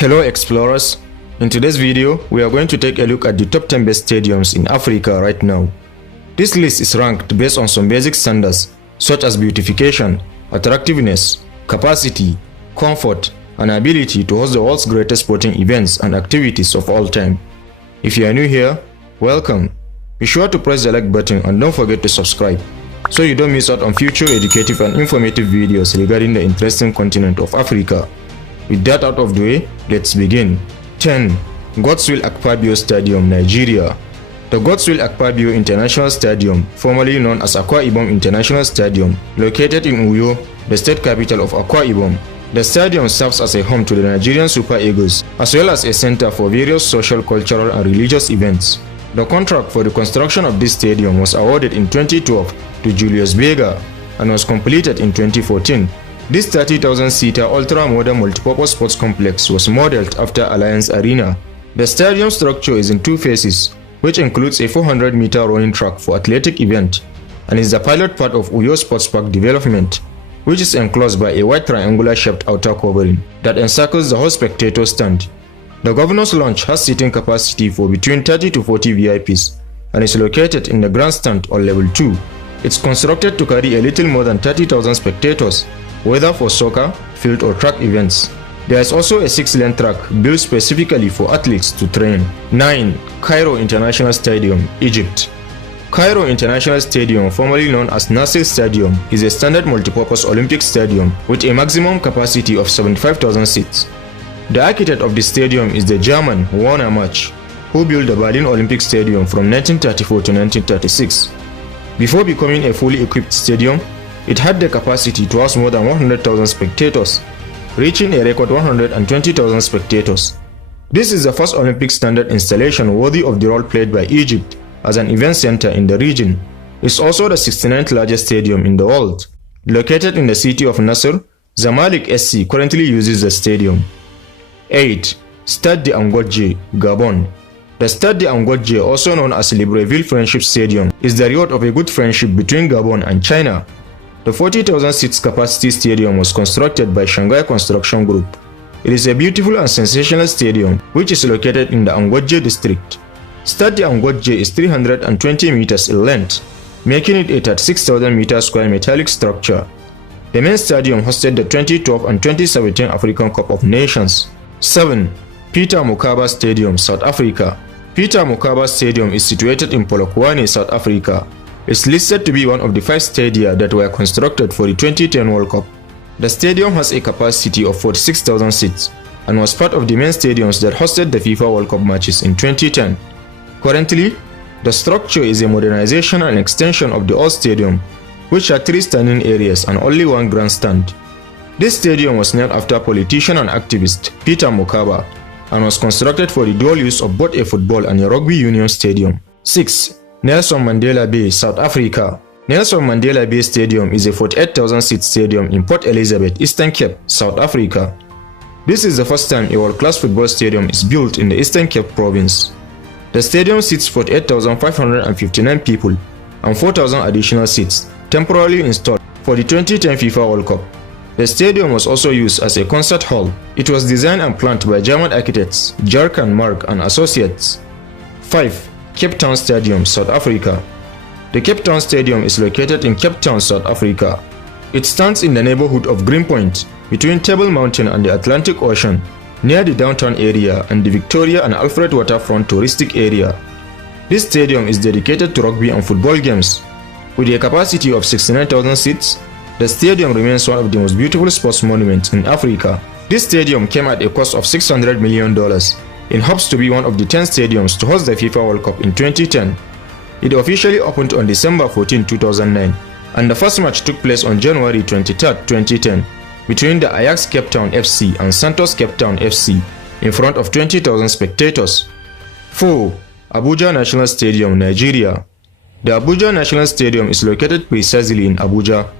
Hello explorers, in today's video we are going to take a look at the top 10 best stadiums in Africa right now. This list is ranked based on some basic standards such as beautification, attractiveness, capacity, comfort, and ability to host the world's greatest sporting events and activities of all time. If you are new here, welcome. Be sure to press the like button and don't forget to subscribe so you don't miss out on future educative and informative videos regarding the interesting continent of Africa. With that out of the way, let's begin. 10. Godswill Akpabio Stadium, Nigeria. The Godswill Akpabio International Stadium, formerly known as Akwa Ibom International Stadium, located in Uyo, the state capital of Akwa Ibom. The stadium serves as a home to the Nigerian Super Eagles, as well as a center for various social, cultural, and religious events. The contract for the construction of this stadium was awarded in 2012 to Julius Berger and was completed in 2014. This 30,000-seater ultra-modern multipurpose sports complex was modeled after Alliance Arena. The stadium structure is in two phases, which includes a 400-meter running track for athletic event, and is the pilot part of Uyo Sports Park development, which is enclosed by a wide triangular-shaped outer covering that encircles the whole spectator stand. The Governor's Lounge has seating capacity for between 30 to 40 VIPs and is located in the grandstand on level 2. It's constructed to carry a little more than 30,000 spectators, whether for soccer, field or track events. There is also a 6-lane track built specifically for athletes to train. 9. Cairo International Stadium, Egypt. Cairo International Stadium, formerly known as Nasser Stadium, is a standard multipurpose Olympic stadium with a maximum capacity of 75,000 seats. The architect of the stadium is the German Werner Mach, who built the Berlin Olympic Stadium from 1934 to 1936. Before becoming a fully equipped stadium, it had the capacity to house more than 100,000 spectators, reaching a record 120,000 spectators. This is the first Olympic standard installation worthy of the role played by Egypt as an event center in the region. It's also the 69th largest stadium in the world. Located in the city of Nasser, Zamalek SC currently uses the stadium. 8. Stade d'Angodje, Gabon. The Stade d'Angodje, also known as Libreville Friendship Stadium, is the result of a good friendship between Gabon and China. The 40,000 seats capacity stadium was constructed by Shanghai Construction Group. It is a beautiful and sensational stadium which is located in the Angodje district. Stade d'Angodje is 320 meters in length, making it a 36,000 meter square metallic structure. The main stadium hosted the 2012 and 2017 African Cup of Nations. 7. Peter Mokaba Stadium, South Africa. Peter Mokaba Stadium is situated in Polokwane, South Africa. It's listed to be one of the 5 stadia that were constructed for the 2010 World Cup. The stadium has a capacity of 46,000 seats and was part of the main stadiums that hosted the FIFA World Cup matches in 2010. Currently, the structure is a modernization and extension of the old stadium, which had 3 standing areas and only 1 grandstand. This stadium was named after politician and activist Peter Mokaba and was constructed for the dual use of both a football and a rugby union stadium. 6. Nelson Mandela Bay, South Africa. Nelson Mandela Bay Stadium is a 48,000-seat stadium in Port Elizabeth, Eastern Cape, South Africa. This is the first time a world-class football stadium is built in the Eastern Cape province. The stadium seats 48,559 people and 4,000 additional seats, temporarily installed for the 2010 FIFA World Cup. The stadium was also used as a concert hall. It was designed and planned by German architects Jarkan Mark and Associates. 5. Capetown Stadium, South Africa. The Capetown Stadium is located in Capetown, South Africa. It stands in the neighborhood of Greenpoint, between Table Mountain and the Atlantic Ocean, near the downtown area and the Victoria and Alfred Waterfront touristic area. This stadium is dedicated to rugby and football games. With a capacity of 69,000 seats, the stadium remains one of the most beautiful sports monuments in Africa. This stadium came at a cost of $600 million. In hopes to be one of the 10 stadiums to host the FIFA World Cup in 2010. It officially opened on December 14, 2009, and the first match took place on January 23, 2010, between the Ajax Cape Town FC and Santos Cape Town FC, in front of 20,000 spectators. 4. Abuja National Stadium, Nigeria. The Abuja National Stadium is located precisely in Abuja,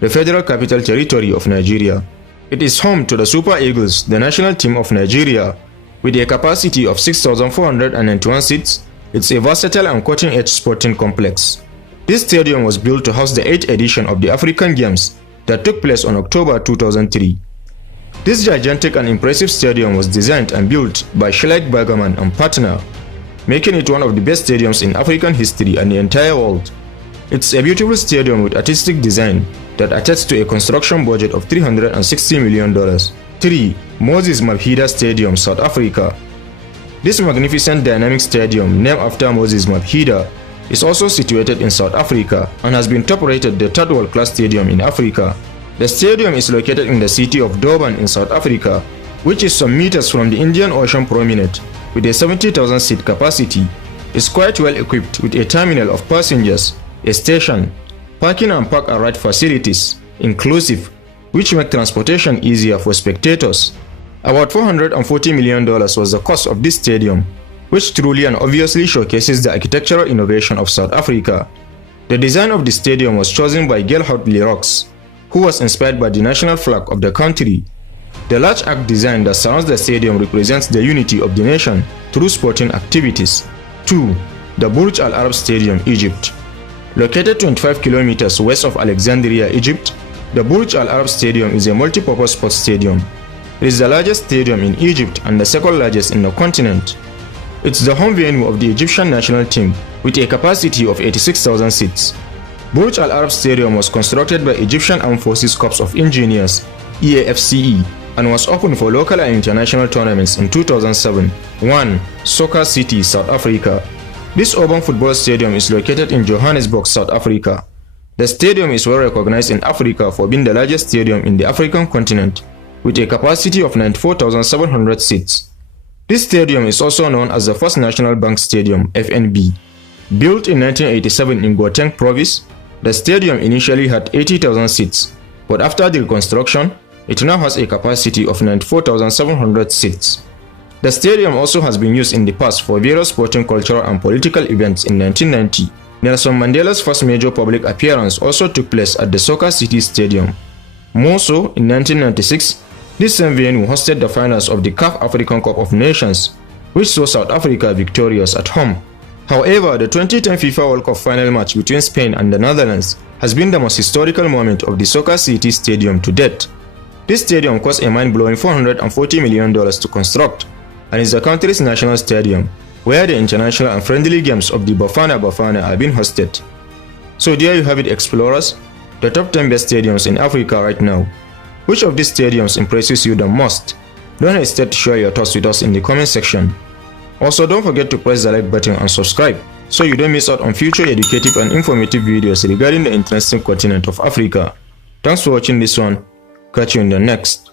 the Federal Capital Territory of Nigeria. It is home to the Super Eagles, the national team of Nigeria. With a capacity of 6,491 seats, it's a versatile and cutting-edge sporting complex. This stadium was built to house the 8th edition of the African Games that took place on October 2003. This gigantic and impressive stadium was designed and built by Sheikh Bagaman and partner, making it one of the best stadiums in African history and the entire world. It's a beautiful stadium with artistic design that attests to a construction budget of $360 million. 3. Moses Mabhida Stadium, South Africa. This magnificent dynamic stadium, named after Moses Mabhida, is also situated in South Africa and has been top-rated the third world-class stadium in Africa. The stadium is located in the city of Durban in South Africa, which is some meters from the Indian Ocean promenade, with a 70,000-seat capacity. It's quite well equipped with a terminal of passengers, a station, parking and park and ride facilities, inclusive, which make transportation easier for spectators. About $440 million was the cost of this stadium, which truly and obviously showcases the architectural innovation of South Africa. The design of the stadium was chosen by Gerhard Lerox, who was inspired by the national flag of the country. The large arch design that surrounds the stadium represents the unity of the nation through sporting activities. 2. The Burj Al Arab Stadium, Egypt. Located 25 kilometers west of Alexandria, Egypt, the Burj Al Arab Stadium is a multi-purpose sports stadium. It is the largest stadium in Egypt and the second largest in the continent. It's the home venue of the Egyptian national team with a capacity of 86,000 seats. Burj Al Arab Stadium was constructed by Egyptian Armed Forces Corps of Engineers (EAFCE) and was opened for local and international tournaments in 2007. 1. Soccer City, South Africa. This urban football stadium is located in Johannesburg, South Africa. The stadium is well recognized in Africa for being the largest stadium in the African continent, with a capacity of 94,700 seats. This stadium is also known as the First National Bank Stadium (FNB). Built in 1987 in Gauteng province, the stadium initially had 80,000 seats, but after the reconstruction, it now has a capacity of 94,700 seats. The stadium also has been used in the past for various sporting, cultural and political events. In 1990, Nelson Mandela's first major public appearance also took place at the Soccer City Stadium. More so, in 1996, this same venue hosted the finals of the CAF African Cup of Nations, which saw South Africa victorious at home. However, the 2010 FIFA World Cup final match between Spain and the Netherlands has been the most historical moment of the Soccer City Stadium to date. This stadium cost a mind-blowing $440 million to construct and is the country's national stadium, where the international and friendly games of the Bafana Bafana are being hosted. So there you have it, explorers, the top 10 best stadiums in Africa right now. Which of these stadiums impresses you the most? Don't hesitate to share your thoughts with us in the comment section. Also, don't forget to press the like button and subscribe so you don't miss out on future educative and informative videos regarding the interesting continent of Africa. Thanks for watching this one. Catch you in the next.